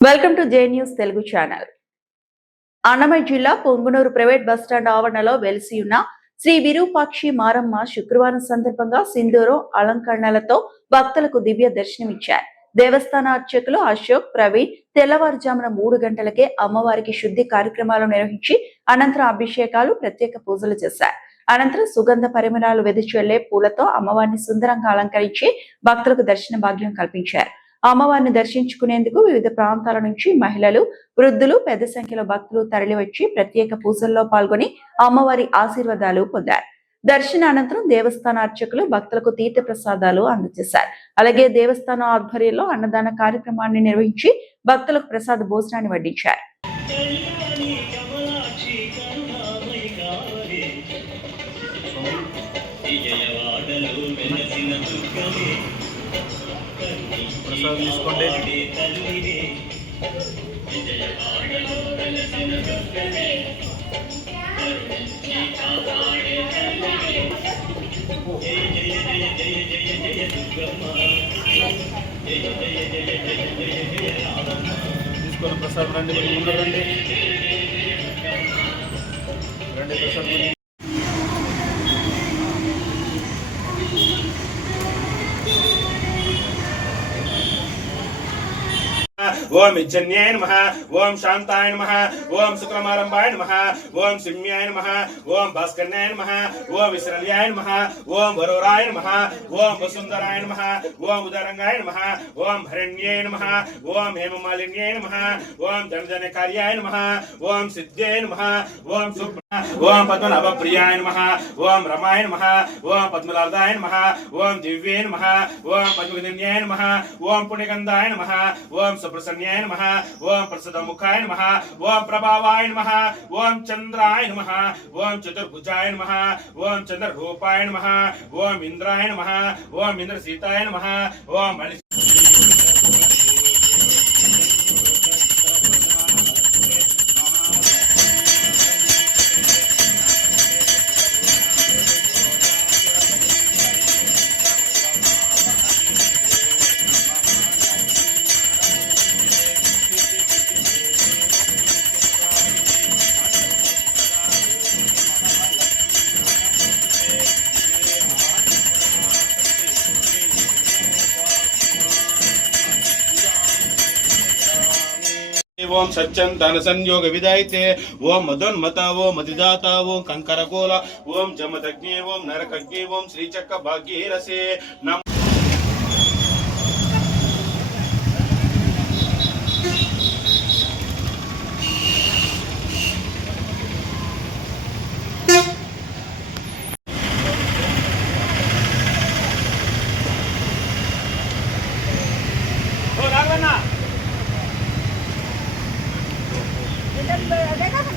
Welcome to J news Telugu channel. Annamayya జిల్లా Punganur private bus stand ఆవరణలో వెలిసి ఉన్న శ్రీ విరూపాక్షి మారమ్మ శుక్రవారం సందర్భంగా సింధూరం అలంకరణలతో భక్తులకు దివ్య దర్శనమిచ్చారు. దేవస్థాన అర్చకులు అశోక్, ప్రవీణ్ తెల్లవారుజామున 3 గంటలకే అమ్మవారికి శుద్ధి కార్యక్రమాలు నిర్వహించి అనంతరం అభిషేకాలు, ప్రత్యేక పూజలు చేశారు. అనంతరం సుగంధ పరిమళాలు వెదజల్లే పూలతో అమ్మవారిని సుందరంగా అలంకరించి భక్తులకు దర్శన భాగ్యం కల్పించారు. అమ్మవారిని దర్శించుకునేందుకు వివిధ ప్రాంతాల నుంచి మహిళలు, వృద్ధులు పెద్ద సంఖ్యలో భక్తులు తరలివచ్చి ప్రత్యేక పూజల్లో పాల్గొని అమ్మవారి ఆశీర్వాదాలు పొందారు. దర్శన అనంతరం దేవస్థాన అర్చకులు భక్తులకు తీర్థ ప్రసాదాలు అందజేశారు. అలాగే దేవస్థానం ఆధ్వర్యంలో అన్నదాన కార్యక్రమాన్ని నిర్వహించి భక్తులకు ప్రసాద భోజనాన్ని వడ్డించారు. ప్రసాదం తీసుకోండి. తీసుకొని ప్రసాదం రండి, ముందు రండి ప్రసాదం. ओम इज्जन्याय नमः, ओम शांताय नमः, ओम शुक्रमारंभाय नमः, ओम सिम्याय नमः, ओम भास्करण्याय नमः, ओम विश्रल्याय नमः, ओम वरोराय नमः, ओम वसुंधराय नमः, ओम उदरंगाय नमः, ओम भरण्याय नमः, ओम हेममालिन्याय नमः, ओम जनजनकार्याय नमः, ओम सिद्ध्याय नमः, ओम ओम पद्मनाभप्रियाय नमः, ओम रमाय नमः, ओम पद्मलार्धाय नमः, ओम दिव्याय नमः, ओम पद्मगन्धाय नमः, ओम पुण्यगंधाय नमः, ओम सुप्रसन्नाय नमः, ओम प्रसदमुखाय नमः, ओम प्रभावाय नमः, ओम चंद्राय नमः, ओम चतुर्भुजाय नमः, ओम चंद्ररूपाय नमः, ओम इंद्राय नमः, ओम इंद्रसीताय नमः, ओम ओम सच्चन धन संयोग विदायते, ओम मदोन्मता, ओम मदिदाता, ओम कंकरकोल, ओम जमदग्नि, ओम नरकग्नि, ओम श्रीचक्र भाग्यरसे नम। देखा था